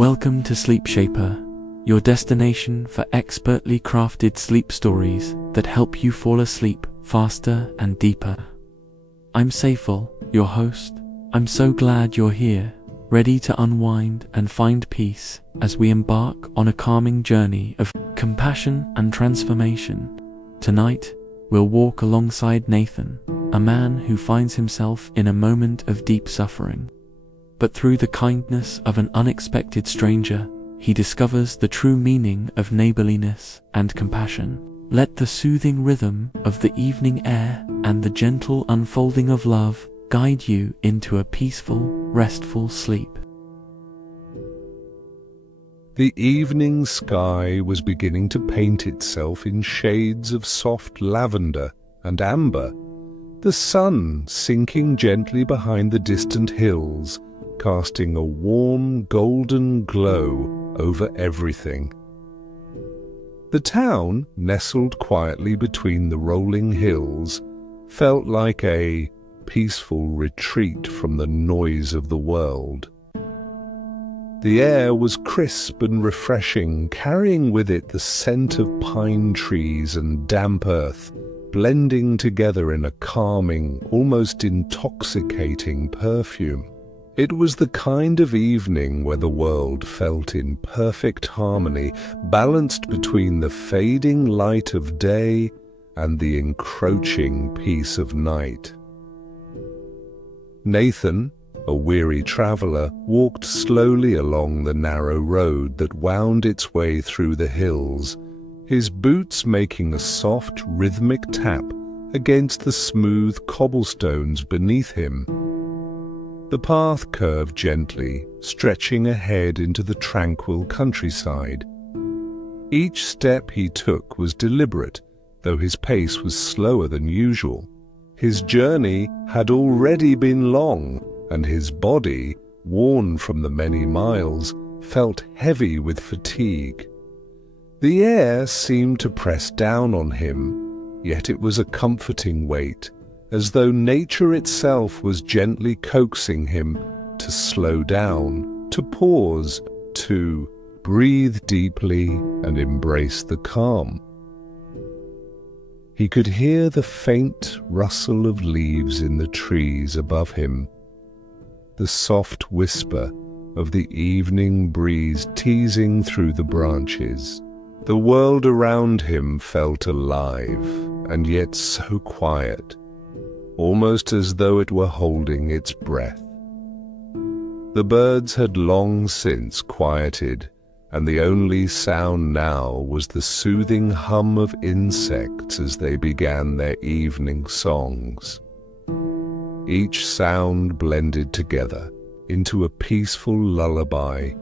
Welcome to Sleep Shaper, your destination for expertly crafted sleep stories that help you fall asleep faster and deeper. I'm Saiful, your host. I'm so glad you're here, ready to unwind and find peace as we embark on a calming journey of compassion and transformation. Tonight, we'll walk alongside Nathan, a man who finds himself in a moment of deep suffering. But through the kindness of an unexpected stranger, he discovers the true meaning of neighborliness and compassion. Let the soothing rhythm of the evening air and the gentle unfolding of love guide you into a peaceful, restful sleep. The evening sky was beginning to paint itself in shades of soft lavender and amber, the sun sinking gently behind the distant hills, casting a warm golden glow over everything. The town, nestled quietly between the rolling hills, felt like a peaceful retreat from the noise of the world. The air was crisp and refreshing, carrying with it the scent of pine trees and damp earth, blending together in a calming, almost intoxicating perfume. It was the kind of evening where the world felt in perfect harmony, balanced between the fading light of day and the encroaching peace of night. Nathan, a weary traveler, walked slowly along the narrow road that wound its way through the hills, his boots making a soft, rhythmic tap against the smooth cobblestones beneath him. The path curved gently, stretching ahead into the tranquil countryside. Each step he took was deliberate, though his pace was slower than usual. His journey had already been long, and his body, worn from the many miles, felt heavy with fatigue. The air seemed to press down on him, yet it was a comforting weight, as though nature itself was gently coaxing him to slow down, to pause, to breathe deeply and embrace the calm. He could hear the faint rustle of leaves in the trees above him, the soft whisper of the evening breeze teasing through the branches. The world around him felt alive, and yet so quiet, almost as though it were holding its breath. The birds had long since quieted, and the only sound now was the soothing hum of insects as they began their evening songs. Each sound blended together into a peaceful lullaby,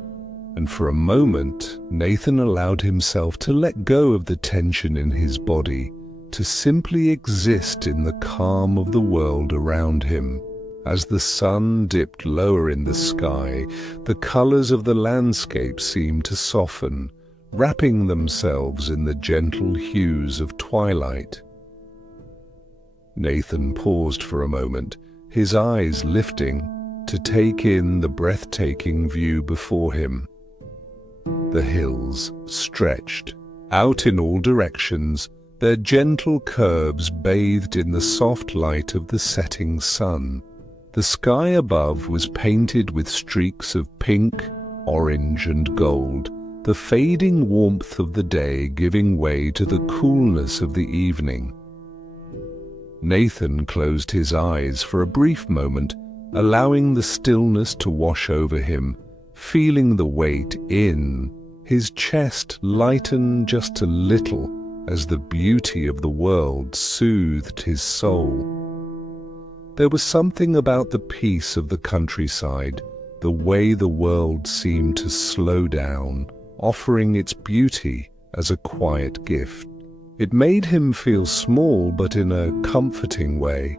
and for a moment Nathan allowed himself to let go of the tension in his body, to simply exist in the calm of the world around him. As the sun dipped lower in the sky, the colors of the landscape seemed to soften, wrapping themselves in the gentle hues of twilight. Nathan paused for a moment, his eyes lifting to take in the breathtaking view before him. The hills stretched out in all directions, their gentle curves bathed in the soft light of the setting sun. The sky above was painted with streaks of pink, orange, and gold, the fading warmth of the day giving way to the coolness of the evening. Nathan closed his eyes for a brief moment, allowing the stillness to wash over him, feeling the weight in. His chest lightened just a little as the beauty of the world soothed his soul. There was something about the peace of the countryside, the way the world seemed to slow down, offering its beauty as a quiet gift. It made him feel small, but in a comforting way.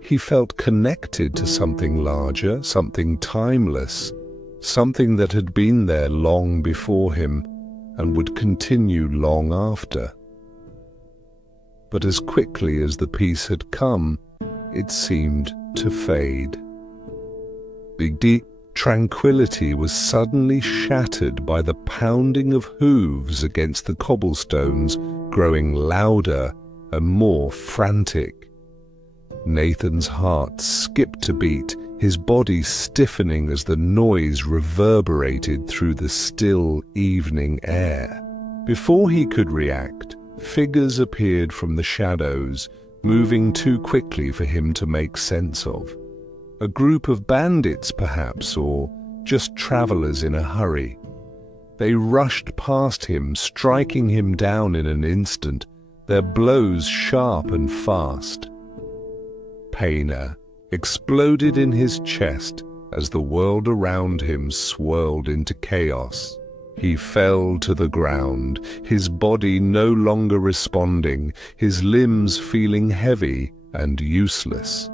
He felt connected to something larger, something timeless, something that had been there long before him and would continue long after. But as quickly as the peace had come, it seemed to fade. The tranquility was suddenly shattered by the pounding of hooves against the cobblestones, growing louder and more frantic. Nathan's heart skipped a beat, his body stiffening as the noise reverberated through the still evening air. Before he could react, figures appeared from the shadows, moving too quickly for him to make sense of. A group of bandits, perhaps, or just travelers in a hurry. They rushed past him, striking him down in an instant, their blows sharp and fast. Pain exploded in his chest as the world around him swirled into chaos. He fell to the ground, his body no longer responding, his limbs feeling heavy and useless.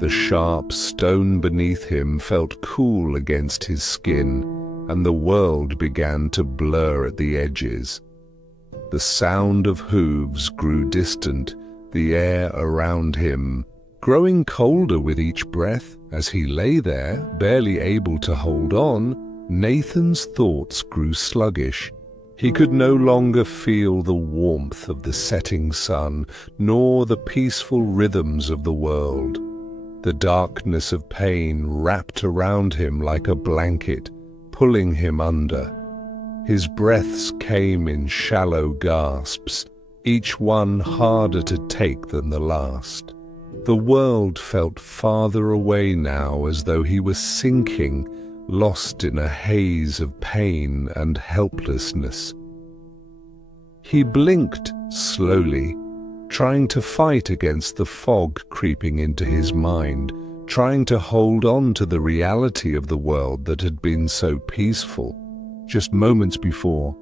The sharp stone beneath him felt cool against his skin, and the world began to blur at the edges. The sound of hooves grew distant, the air around him growing colder with each breath. As he lay there, barely able to hold on, Nathan's thoughts grew sluggish. He could no longer feel the warmth of the setting sun, nor the peaceful rhythms of the world. The darkness of pain wrapped around him like a blanket, pulling him under. His breaths came in shallow gasps, each one harder to take than the last. The world felt farther away now, as though he was sinking, lost in a haze of pain and helplessness. He blinked slowly, trying to fight against the fog creeping into his mind, trying to hold on to the reality of the world that had been so peaceful. Just moments before,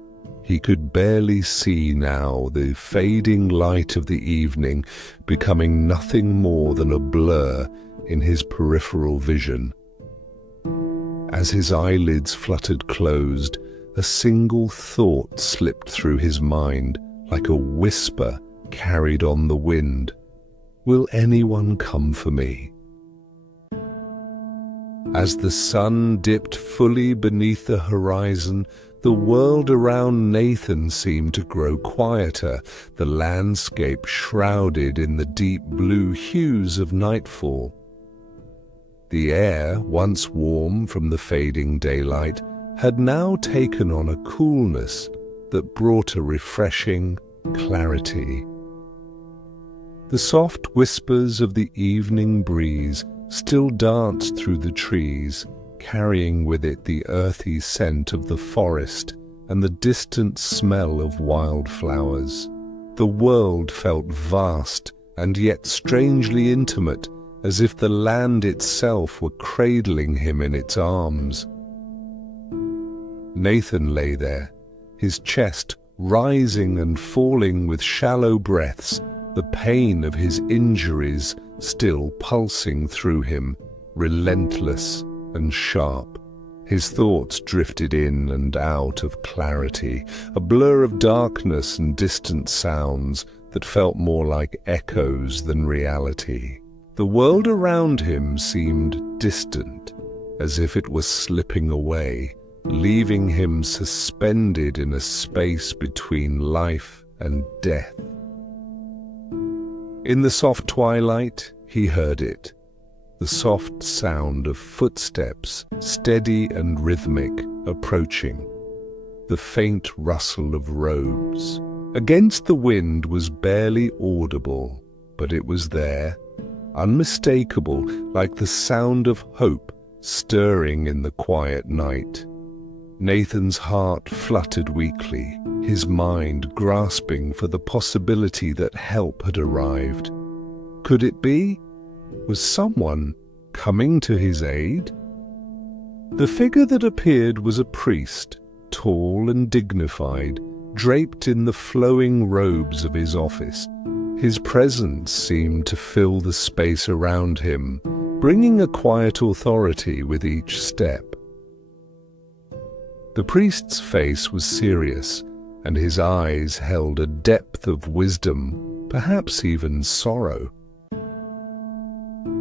he could barely see now the fading light of the evening, becoming nothing more than a blur in his peripheral vision. As his eyelids fluttered closed, a single thought slipped through his mind, like a whisper carried on the wind. Will anyone come for me? As the sun dipped fully beneath the horizon, the world around Nathan seemed to grow quieter, the landscape shrouded in the deep blue hues of nightfall. The air, once warm from the fading daylight, had now taken on a coolness that brought a refreshing clarity. The soft whispers of the evening breeze still danced through the trees, carrying with it the earthy scent of the forest and the distant smell of wildflowers. The world felt vast and yet strangely intimate, as if the land itself were cradling him in its arms. Nathan lay there, his chest rising and falling with shallow breaths, the pain of his injuries still pulsing through him, relentless and sharp. His thoughts drifted in and out of clarity, a blur of darkness and distant sounds that felt more like echoes than reality. The world around him seemed distant, as if it was slipping away, leaving him suspended in a space between life and death. In the soft twilight, he heard it. The soft sound of footsteps, steady and rhythmic, approaching. The faint rustle of robes. Against the wind was barely audible, but it was there, unmistakable, like the sound of hope stirring in the quiet night. Nathan's heart fluttered weakly, his mind grasping for the possibility that help had arrived. Could it be? Was someone coming to his aid? The figure that appeared was a priest, tall and dignified, draped in the flowing robes of his office. His presence seemed to fill the space around him, bringing a quiet authority with each step. The priest's face was serious, and his eyes held a depth of wisdom, perhaps even sorrow.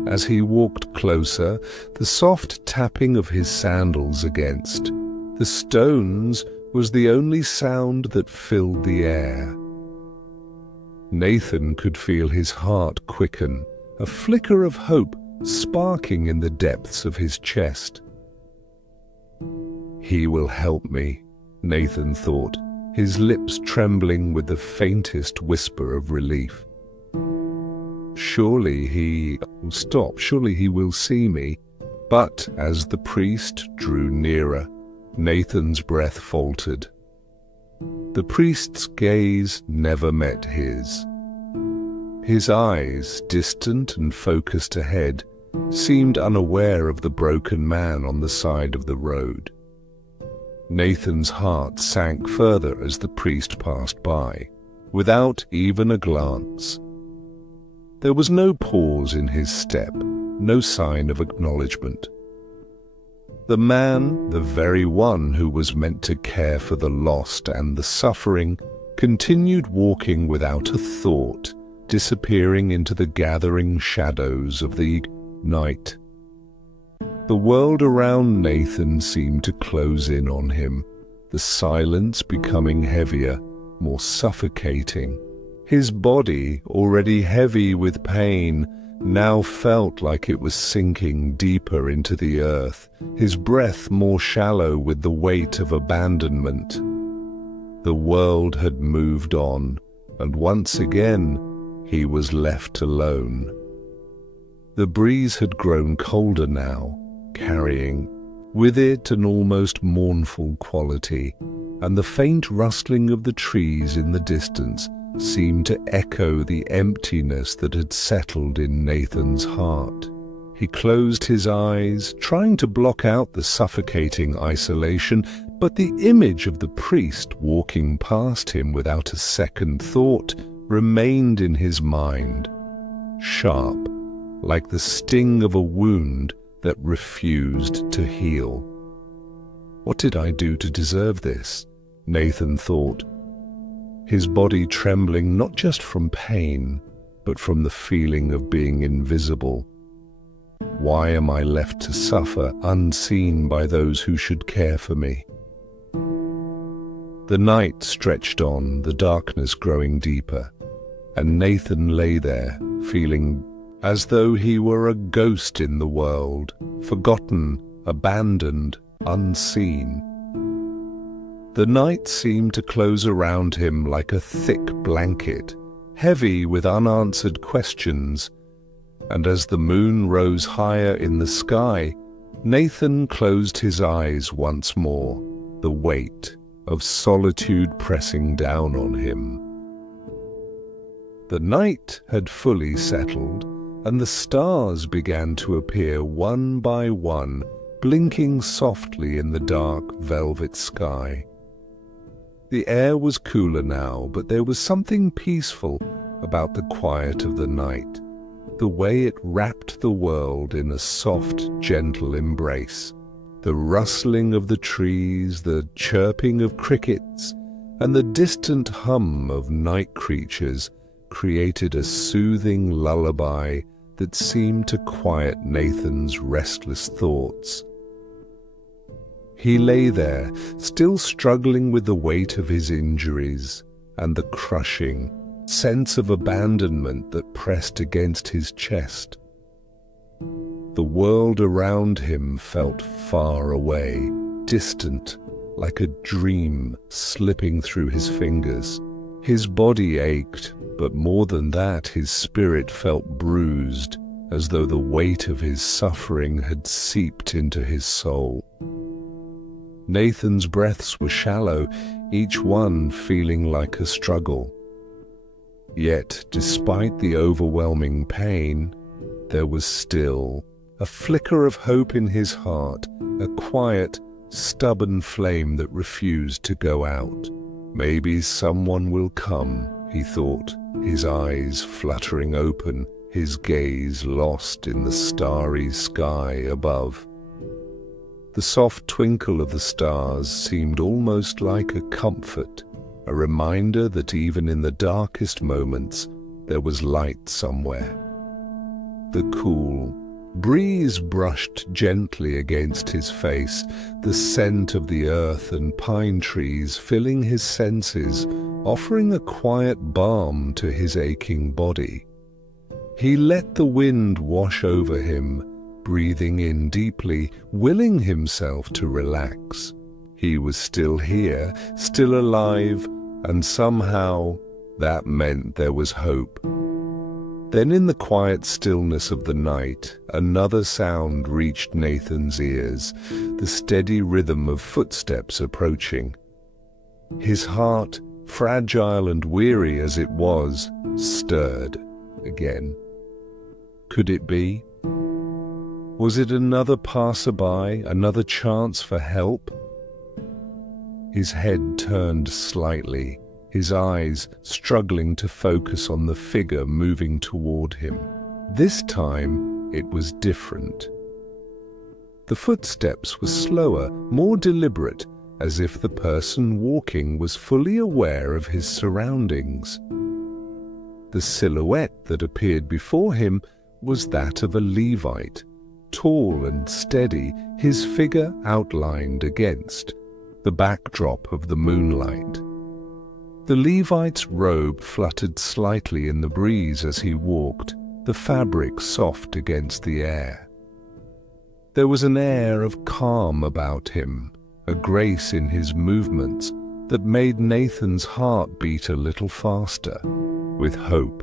As he walked closer, the soft tapping of his sandals against the stones was the only sound that filled the air. Nathan could feel his heart quicken, a flicker of hope sparking in the depths of his chest. "He will help me," Nathan thought, his lips trembling with the faintest whisper of relief. Surely he will see me. But as the priest drew nearer, Nathan's breath faltered. The priest's gaze never met his. His eyes, distant and focused ahead, seemed unaware of the broken man on the side of the road. Nathan's heart sank further as the priest passed by, without even a glance. There was no pause in his step, no sign of acknowledgement. The man, the very one who was meant to care for the lost and the suffering, continued walking without a thought, disappearing into the gathering shadows of the night. The world around Nathan seemed to close in on him, the silence becoming heavier, more suffocating. His body, already heavy with pain, now felt like it was sinking deeper into the earth, his breath more shallow with the weight of abandonment. The world had moved on, and once again he was left alone. The breeze had grown colder now, carrying with it an almost mournful quality, and the faint rustling of the trees in the distance seemed to echo the emptiness that had settled in Nathan's heart. He closed his eyes, trying to block out the suffocating isolation, but the image of the priest walking past him without a second thought remained in his mind, sharp, like the sting of a wound that refused to heal. What did I do to deserve this? Nathan thought, his body trembling not just from pain, but from the feeling of being invisible. Why am I left to suffer unseen by those who should care for me? The night stretched on, the darkness growing deeper, and Nathan lay there, feeling as though he were a ghost in the world, forgotten, abandoned, unseen. The night seemed to close around him like a thick blanket, heavy with unanswered questions, and as the moon rose higher in the sky, Nathan closed his eyes once more, the weight of solitude pressing down on him. The night had fully settled, and the stars began to appear one by one, blinking softly in the dark velvet sky. The air was cooler now, but there was something peaceful about the quiet of the night, the way it wrapped the world in a soft, gentle embrace. The rustling of the trees, the chirping of crickets, and the distant hum of night creatures created a soothing lullaby that seemed to quiet Nathan's restless thoughts. He lay there, still struggling with the weight of his injuries and the crushing sense of abandonment that pressed against his chest. The world around him felt far away, distant, like a dream slipping through his fingers. His body ached, but more than that, his spirit felt bruised, as though the weight of his suffering had seeped into his soul. Nathan's breaths were shallow, each one feeling like a struggle. Yet, despite the overwhelming pain, there was still a flicker of hope in his heart, a quiet, stubborn flame that refused to go out. Maybe someone will come, he thought, his eyes fluttering open, his gaze lost in the starry sky above. The soft twinkle of the stars seemed almost like a comfort, a reminder that even in the darkest moments there was light somewhere. The cool breeze brushed gently against his face, the scent of the earth and pine trees filling his senses, offering a quiet balm to his aching body. He let the wind wash over him, breathing in deeply, willing himself to relax. He was still here, still alive, and somehow that meant there was hope. Then in the quiet stillness of the night, another sound reached Nathan's ears, the steady rhythm of footsteps approaching. His heart, fragile and weary as it was, stirred again. Could it be? Was it another passerby, another chance for help? His head turned slightly, his eyes struggling to focus on the figure moving toward him. This time, it was different. The footsteps were slower, more deliberate, as if the person walking was fully aware of his surroundings. The silhouette that appeared before him was that of a Levite, tall and steady, his figure outlined against the backdrop of the moonlight. The Levite's robe fluttered slightly in the breeze as he walked, the fabric soft against the air. There was an air of calm about him, a grace in his movements that made Nathan's heart beat a little faster, with hope.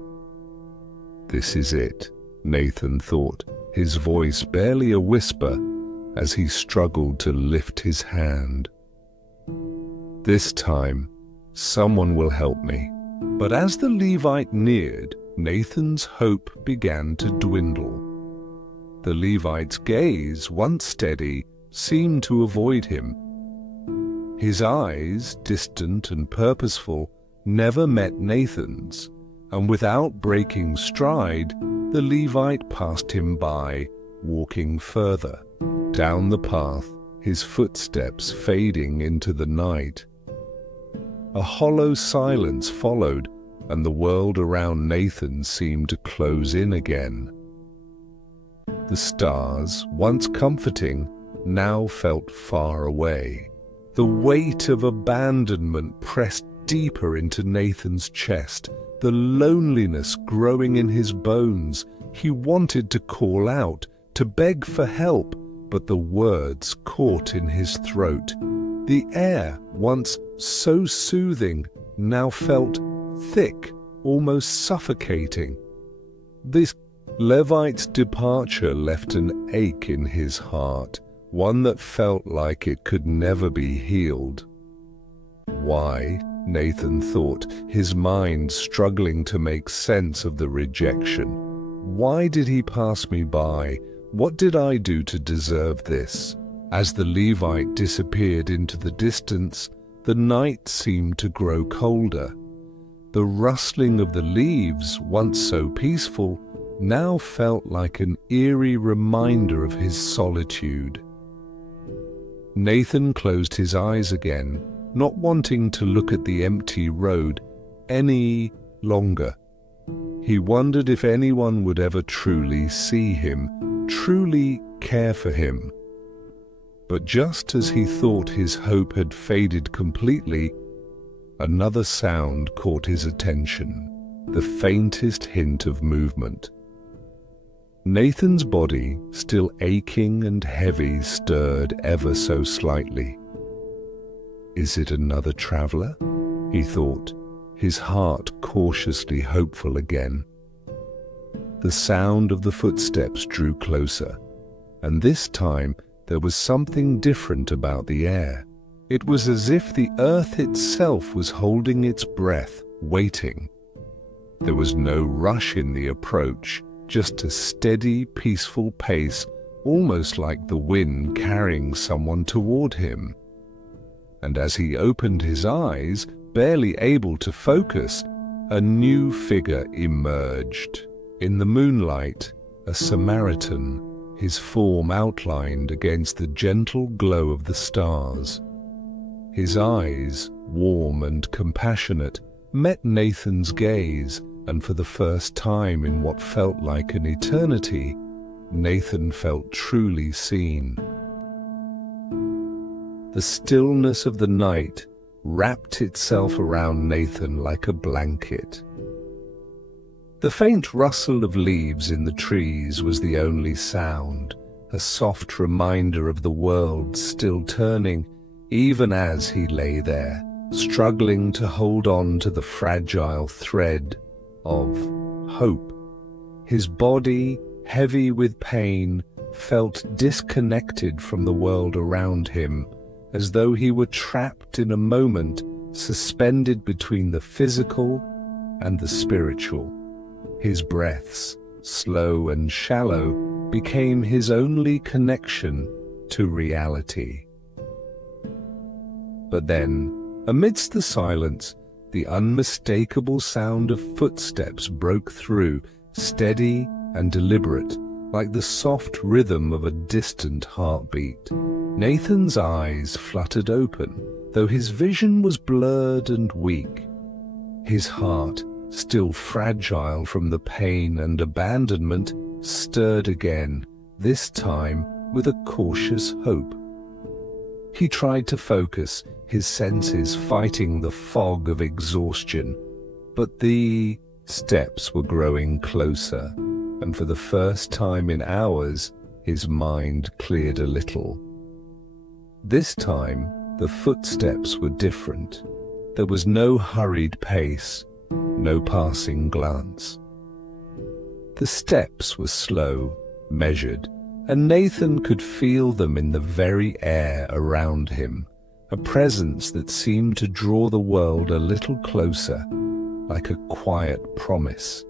This is it, Nathan thought, his voice barely a whisper as he struggled to lift his hand. This time, someone will help me. But as the Levite neared, Nathan's hope began to dwindle. The Levite's gaze, once steady, seemed to avoid him. His eyes, distant and purposeful, never met Nathan's, and without breaking stride, the Levite passed him by, walking further down the path, his footsteps fading into the night. A hollow silence followed, and the world around Nathan seemed to close in again. The stars, once comforting, now felt far away. The weight of abandonment pressed deeper into Nathan's chest, the loneliness growing in his bones. He wanted to call out, to beg for help, but the words caught in his throat. The air, once so soothing, now felt thick, almost suffocating. This Levite's departure left an ache in his heart, one that felt like it could never be healed. Why, Nathan thought, his mind struggling to make sense of the rejection. Why did he pass me by? What did I do to deserve this? As the Levite disappeared into the distance, the night seemed to grow colder. The rustling of the leaves, once so peaceful, now felt like an eerie reminder of his solitude. Nathan closed his eyes again, not wanting to look at the empty road any longer. He wondered if anyone would ever truly see him, truly care for him. But just as he thought his hope had faded completely, another sound caught his attention, the faintest hint of movement. Nathan's body, still aching and heavy, stirred ever so slightly. Is it another traveler? He thought, his heart cautiously hopeful again. The sound of the footsteps drew closer, and this time there was something different about the air. It was as if the earth itself was holding its breath, waiting. There was no rush in the approach, just a steady, peaceful pace, almost like the wind carrying someone toward him. And as he opened his eyes, barely able to focus, a new figure emerged. In the moonlight, a Samaritan, his form outlined against the gentle glow of the stars. His eyes, warm and compassionate, met Nathan's gaze, and for the first time in what felt like an eternity, Nathan felt truly seen. The stillness of the night wrapped itself around Nathan like a blanket. The faint rustle of leaves in the trees was the only sound, a soft reminder of the world still turning, even as he lay there, struggling to hold on to the fragile thread of hope. His body, heavy with pain, felt disconnected from the world around him, as though he were trapped in a moment, suspended between the physical and the spiritual. His breaths, slow and shallow, became his only connection to reality. But then, amidst the silence, the unmistakable sound of footsteps broke through, steady and deliberate, like the soft rhythm of a distant heartbeat. Nathan's eyes fluttered open, though his vision was blurred and weak. His heart, still fragile from the pain and abandonment, stirred again, this time with a cautious hope. He tried to focus, his senses fighting the fog of exhaustion, but the steps were growing closer, and for the first time in hours, his mind cleared a little. This time, the footsteps were different. There was no hurried pace, no passing glance. The steps were slow, measured, and Nathan could feel them in the very air around him, a presence that seemed to draw the world a little closer, like a quiet promise.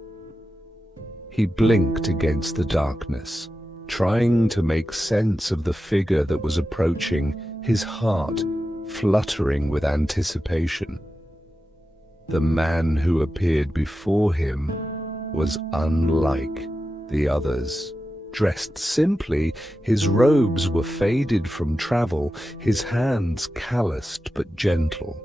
He blinked against the darkness, trying to make sense of the figure that was approaching, his heart fluttering with anticipation. The man who appeared before him was unlike the others. Dressed simply, his robes were faded from travel, his hands calloused but gentle.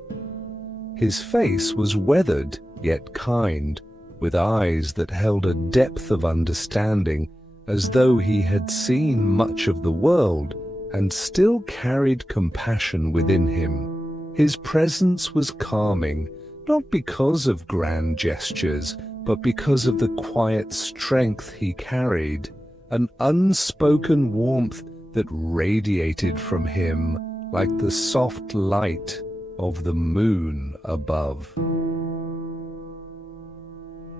His face was weathered yet kind, with eyes that held a depth of understanding, as though he had seen much of the world and still carried compassion within him. His presence was calming, not because of grand gestures, but because of the quiet strength he carried, an unspoken warmth that radiated from him like the soft light of the moon above.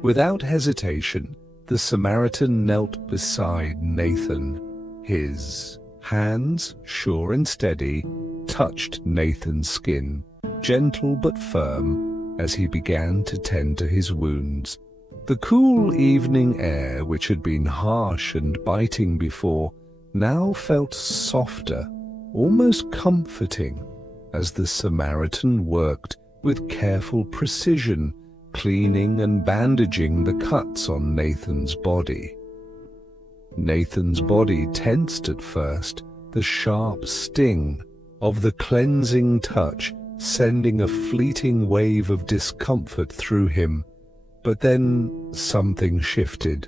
Without hesitation, the Samaritan knelt beside Nathan. His hands, sure and steady, touched Nathan's skin, gentle but firm, as he began to tend to his wounds. The cool evening air, which had been harsh and biting before, now felt softer, almost comforting, as the Samaritan worked with careful precision, cleaning and bandaging the cuts on Nathan's body. Nathan's body tensed at first, the sharp sting of the cleansing touch sending a fleeting wave of discomfort through him. But then something shifted.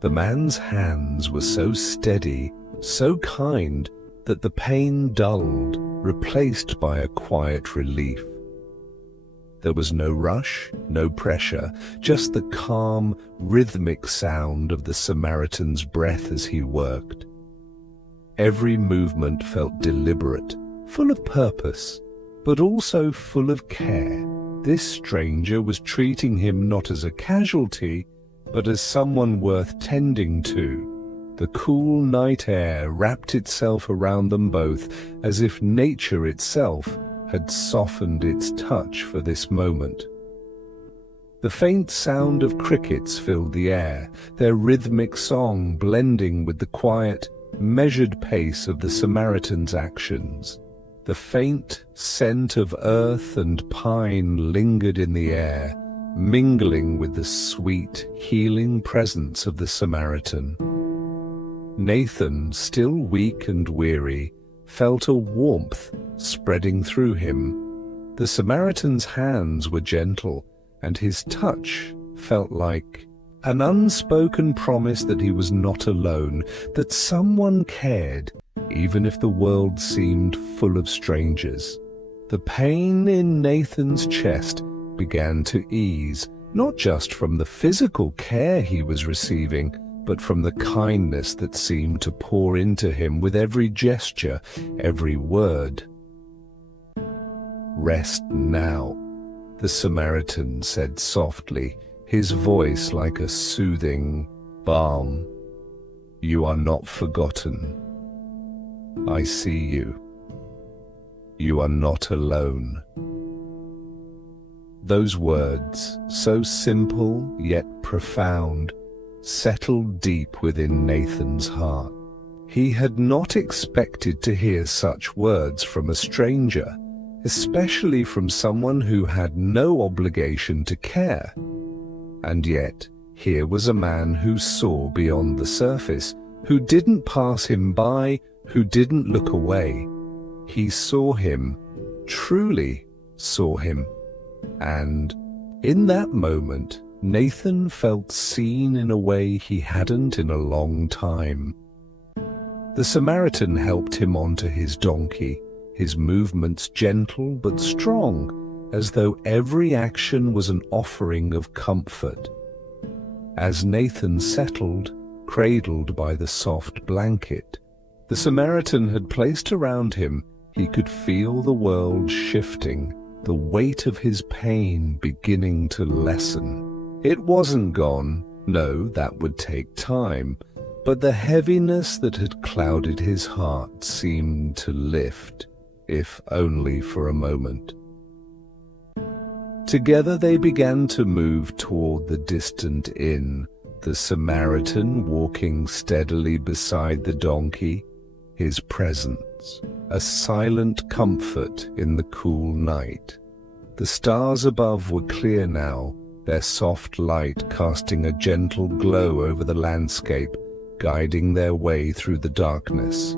The man's hands were so steady, so kind, that the pain dulled, replaced by a quiet relief. There was no rush, no pressure, just the calm, rhythmic sound of the Samaritan's breath as he worked. Every movement felt deliberate, full of purpose, but also full of care. This stranger was treating him not as a casualty, but as someone worth tending to. The cool night air wrapped itself around them both, as if nature itself had softened its touch for this moment. The faint sound of crickets filled the air, their rhythmic song blending with the quiet, measured pace of the Samaritan's actions. The faint scent of earth and pine lingered in the air, mingling with the sweet, healing presence of the Samaritan. Nathan, still weak and weary, felt a warmth spreading through him. The Samaritan's hands were gentle, and his touch felt like an unspoken promise that he was not alone, that someone cared, even if the world seemed full of strangers. The pain in Nathan's chest began to ease, not just from the physical care he was receiving, but from the kindness that seemed to pour into him with every gesture, every word. "Rest now," the Samaritan said softly, his voice like a soothing balm. "You are not forgotten. I see you. You are not alone." Those words, so simple yet profound, settled deep within Nathan's heart. He had not expected to hear such words from a stranger, especially from someone who had no obligation to care. And yet, here was a man who saw beyond the surface, who didn't pass him by, who didn't look away. He saw him, truly saw him. And in that moment, Nathan felt seen in a way he hadn't in a long time. The Samaritan helped him onto his donkey, his movements gentle but strong, as though every action was an offering of comfort. As Nathan settled, cradled by the soft blanket the Samaritan had placed around him, he could feel the world shifting, the weight of his pain beginning to lessen. It wasn't gone, no, that would take time, but the heaviness that had clouded his heart seemed to lift, if only for a moment. Together they began to move toward the distant inn, the Samaritan walking steadily beside the donkey, his presence, a silent comfort in the cool night. The stars above were clear now, their soft light casting a gentle glow over the landscape, guiding their way through the darkness.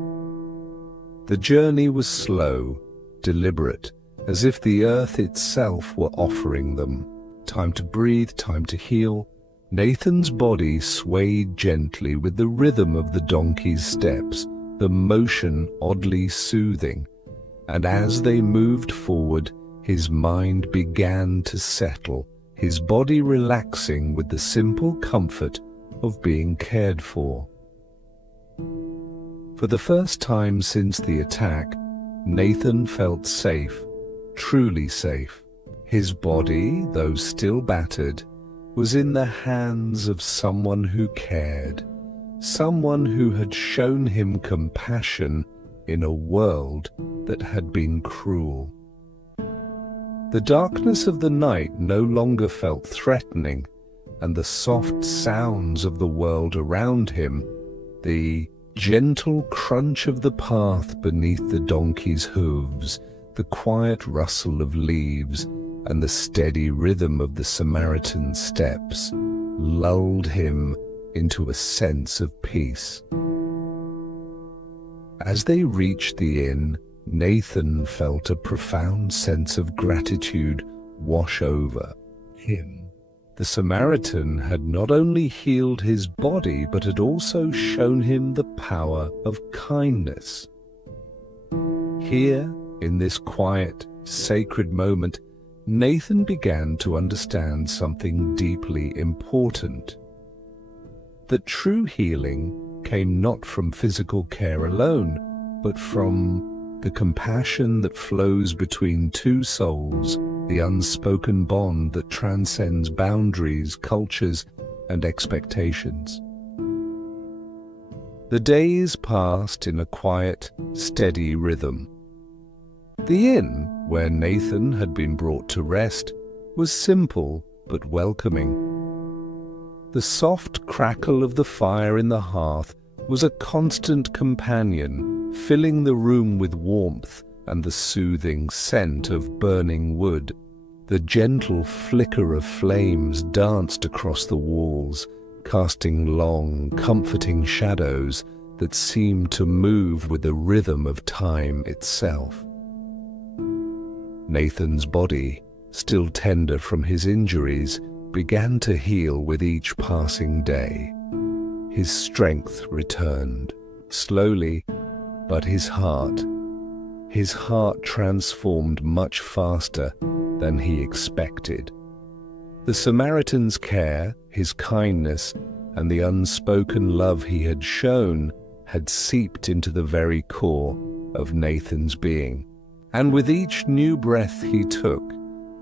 The journey was slow, deliberate, as if the earth itself were offering them. Time to breathe, time to heal. Nathan's body swayed gently with the rhythm of the donkey's steps, the motion oddly soothing, and as they moved forward, his mind began to settle, his body relaxing with the simple comfort of being cared for. For the first time since the attack, Nathan felt safe, truly safe. His body, though still battered, was in the hands of someone who cared, someone who had shown him compassion in a world that had been cruel. The darkness of the night no longer felt threatening, and the soft sounds of the world around him, the gentle crunch of the path beneath the donkey's hooves, the quiet rustle of leaves, and the steady rhythm of the Samaritan's steps, lulled him into a sense of peace. As they reached the inn, Nathan felt a profound sense of gratitude wash over him. The Samaritan had not only healed his body, but had also shown him the power of kindness. Here, in this quiet, sacred moment, Nathan began to understand something deeply important. That true healing came not from physical care alone, but from the compassion that flows between two souls, the unspoken bond that transcends boundaries, cultures, and expectations. The days passed in a quiet, steady rhythm. The inn, where Nathan had been brought to rest, was simple but welcoming. The soft crackle of the fire in the hearth was a constant companion, filling the room with warmth and the soothing scent of burning wood. The gentle flicker of flames danced across the walls, casting long, comforting shadows that seemed to move with the rhythm of time itself. Nathan's body, still tender from his injuries, began to heal with each passing day. His strength returned, slowly, but his heart transformed much faster than he expected. The Samaritan's care, his kindness, and the unspoken love he had shown had seeped into the very core of Nathan's being. And with each new breath he took,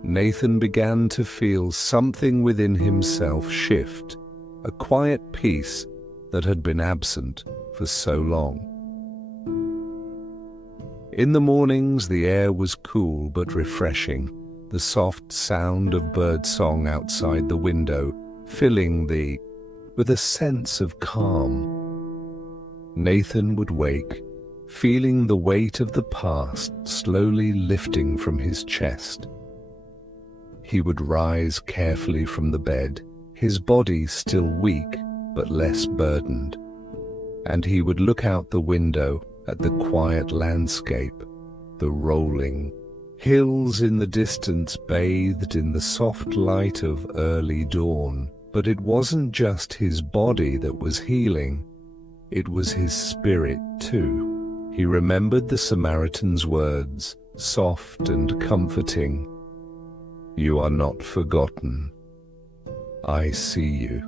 Nathan began to feel something within himself shift, a quiet peace that had been absent for so long. In the mornings, the air was cool but refreshing, the soft sound of birdsong outside the window filling with a sense of calm. Nathan would wake, feeling the weight of the past slowly lifting from his chest. He would rise carefully from the bed, his body still weak but less burdened, and he would look out the window at the quiet landscape, the rolling hills in the distance bathed in the soft light of early dawn. But it wasn't just his body that was healing, it was his spirit too. He remembered the Samaritan's words, soft and comforting. "You are not forgotten. I see you."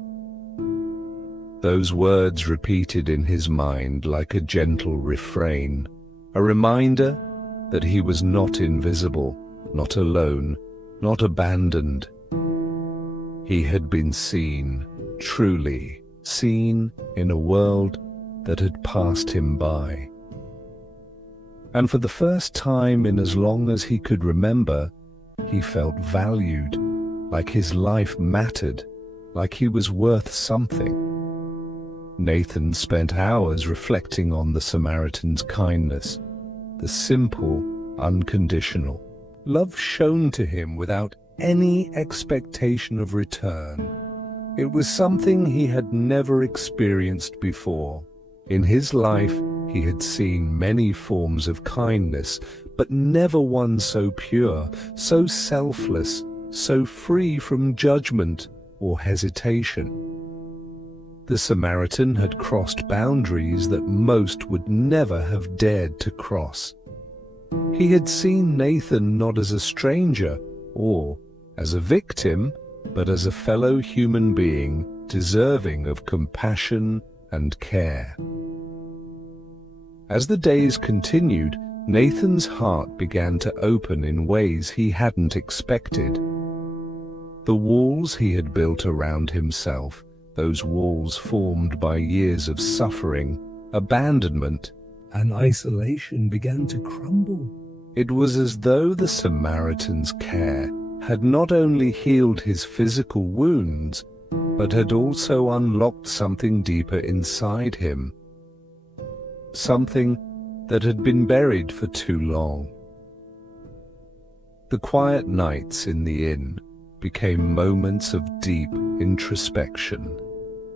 Those words repeated in his mind like a gentle refrain, a reminder that he was not invisible, not alone, not abandoned. He had been seen, truly seen, in a world that had passed him by. And for the first time in as long as he could remember, he felt valued, like his life mattered, like he was worth something. Nathan spent hours reflecting on the Samaritan's kindness, the simple, unconditional love shown to him without any expectation of return. It was something he had never experienced before. In his life, he had seen many forms of kindness, but never one so pure, so selfless, so free from judgment or hesitation. The Samaritan had crossed boundaries that most would never have dared to cross. He had seen Nathan not as a stranger or as a victim, but as a fellow human being deserving of compassion and care. As the days continued, Nathan's heart began to open in ways he hadn't expected. The walls he had built around himself, those walls formed by years of suffering, abandonment, and isolation, began to crumble. It was as though the Samaritan's care had not only healed his physical wounds, but had also unlocked something deeper inside him, something that had been buried for too long. The quiet nights in the inn became moments of deep introspection.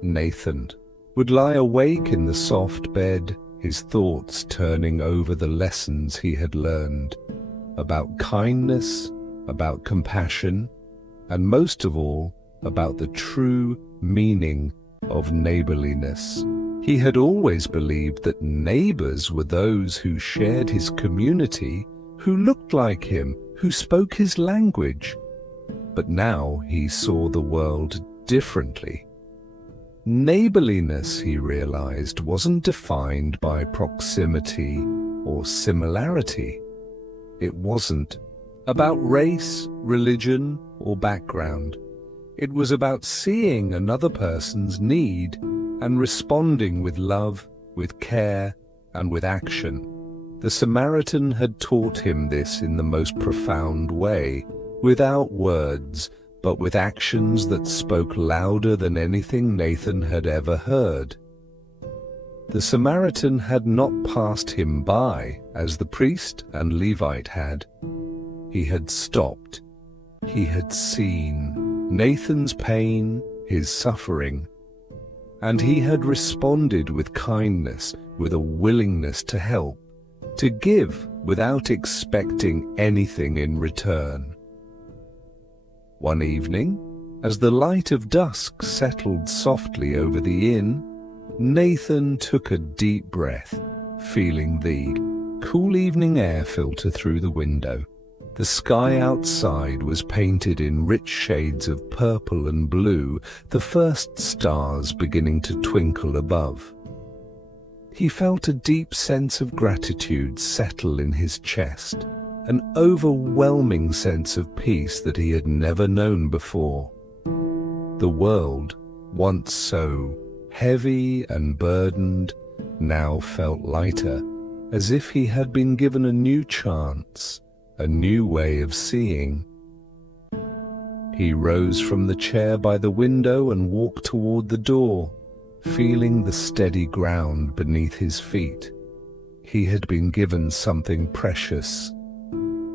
Nathan would lie awake in the soft bed, his thoughts turning over the lessons he had learned about kindness, about compassion, and most of all, about the true meaning of neighborliness. He had always believed that neighbors were those who shared his community, who looked like him, who spoke his language. But now he saw the world differently. Neighborliness, he realized, wasn't defined by proximity or similarity. It wasn't about race, religion, or background. It was about seeing another person's need and responding with love, with care, and with action. The Samaritan had taught him this in the most profound way, without words, but with actions that spoke louder than anything Nathan had ever heard. The Samaritan had not passed him by as the priest and Levite had. He had stopped. He had seen Nathan's pain, his suffering, and he had responded with kindness, with a willingness to help, to give without expecting anything in return. One evening, As the light of dusk settled softly over the inn, Nathan took a deep breath, feeling the cool evening air filter through the window. The sky outside was painted in rich shades of purple and blue, the first stars beginning to twinkle above. He felt a deep sense of gratitude settle in his chest, an overwhelming sense of peace that he had never known before. The world, once so heavy and burdened, now felt lighter, as if he had been given a new chance, a new way of seeing. He rose from the chair by the window and walked toward the door, feeling the steady ground beneath his feet. He had been given something precious,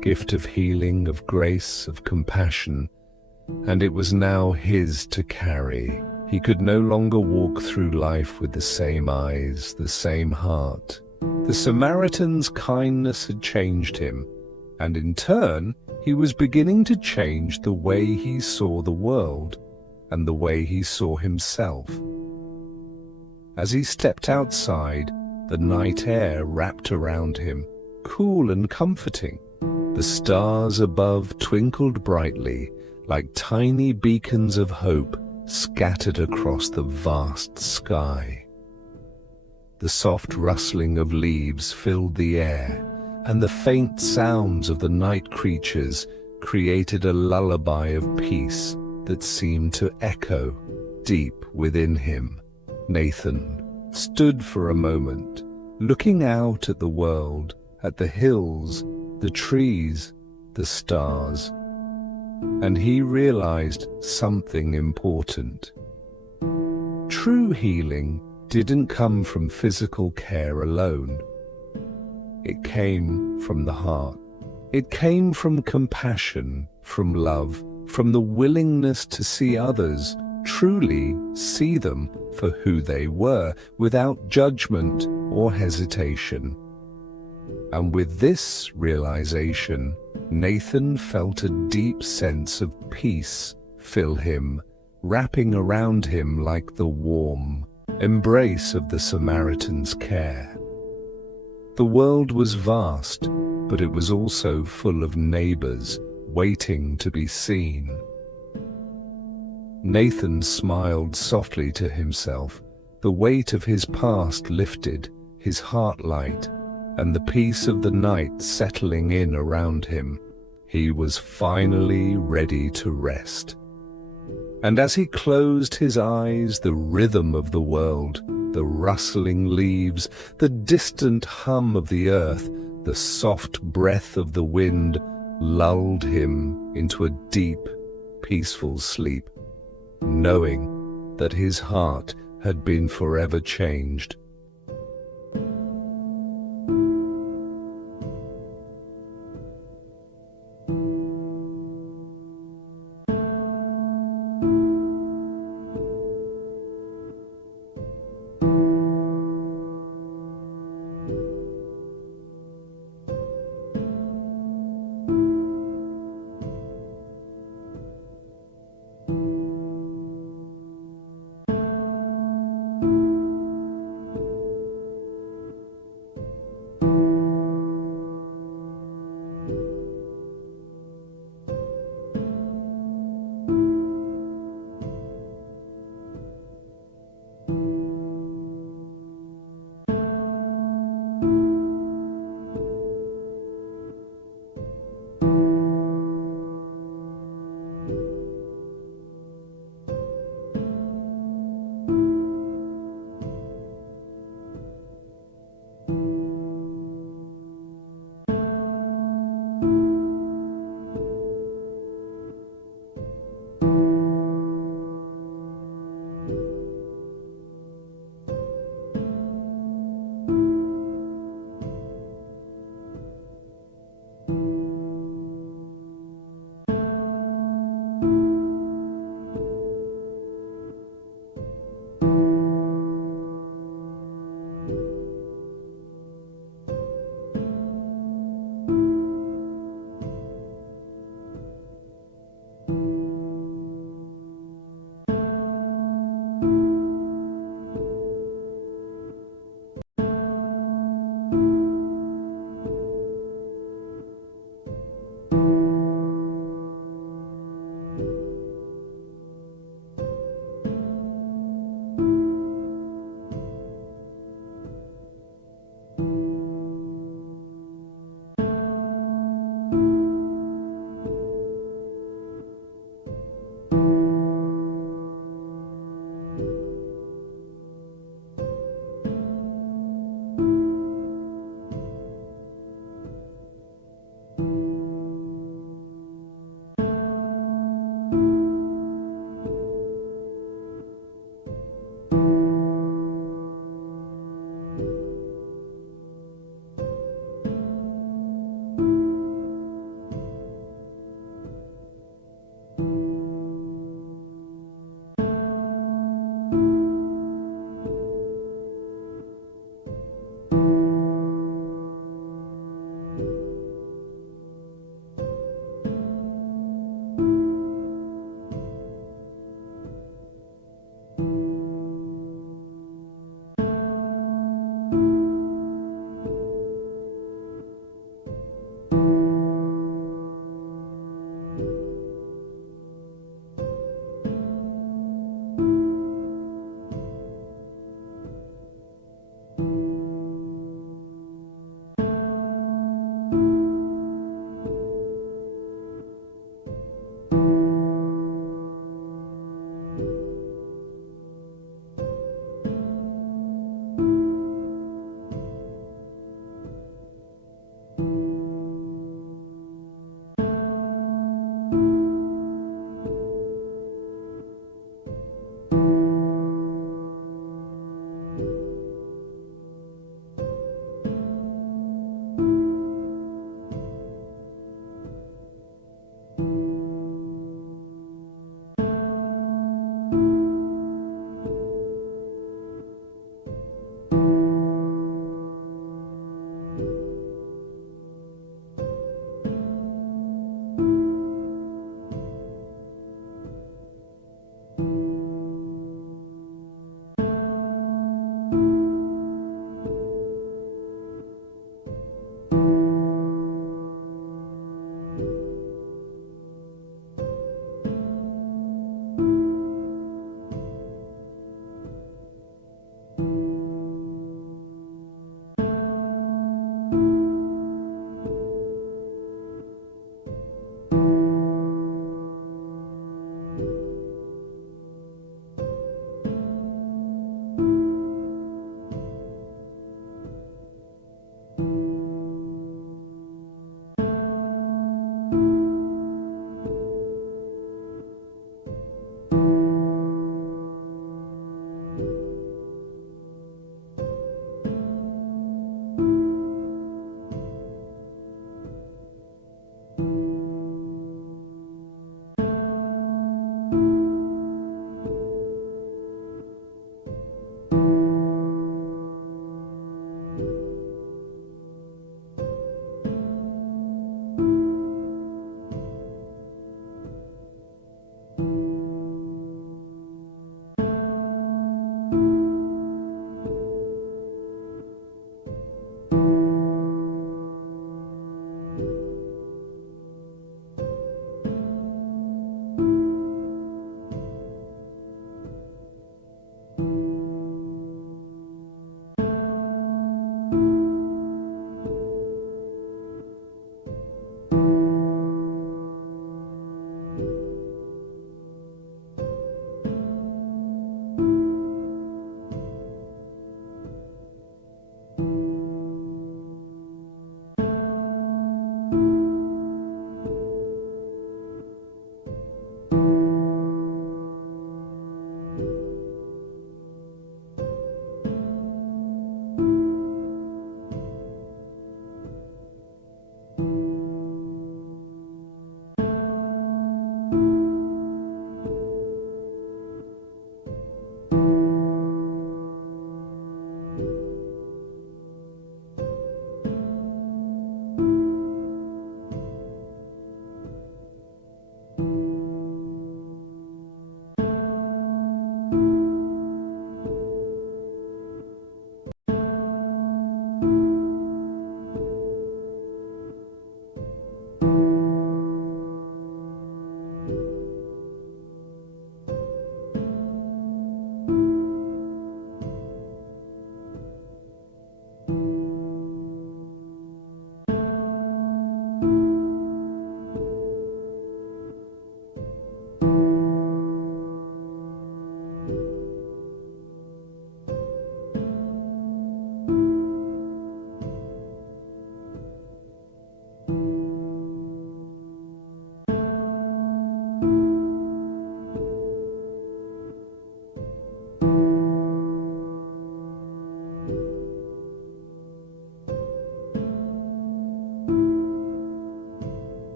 gift of healing, of grace, of compassion, and it was now his to carry. He could no longer walk through life with the same eyes, the same heart. The Samaritan's kindness had changed him, and in turn, he was beginning to change the way he saw the world and the way he saw himself. As he stepped outside, the night air wrapped around him, cool and comforting. The stars above twinkled brightly, like tiny beacons of hope scattered across the vast sky. The soft rustling of leaves filled the air, and the faint sounds of the night creatures created a lullaby of peace that seemed to echo deep within him. Nathan stood for a moment, looking out at the world, at the hills, the trees, the stars, and he realized something important. True healing didn't come from physical care alone. It came from the heart. It came from compassion, from love, from the willingness to see others, truly see them for who they were, without judgment or hesitation. And with this realization, Nathan felt a deep sense of peace fill him, wrapping around him like the warm embrace of the Samaritan's care. The world was vast, but it was also full of neighbors waiting to be seen. Nathan smiled softly to himself, the weight of his past lifted, his heart light, and the peace of the night settling in around him. He was finally ready to rest. And as he closed his eyes, the rhythm of the world, the rustling leaves, the distant hum of the earth, the soft breath of the wind lulled him into a deep, peaceful sleep, knowing that his heart had been forever changed.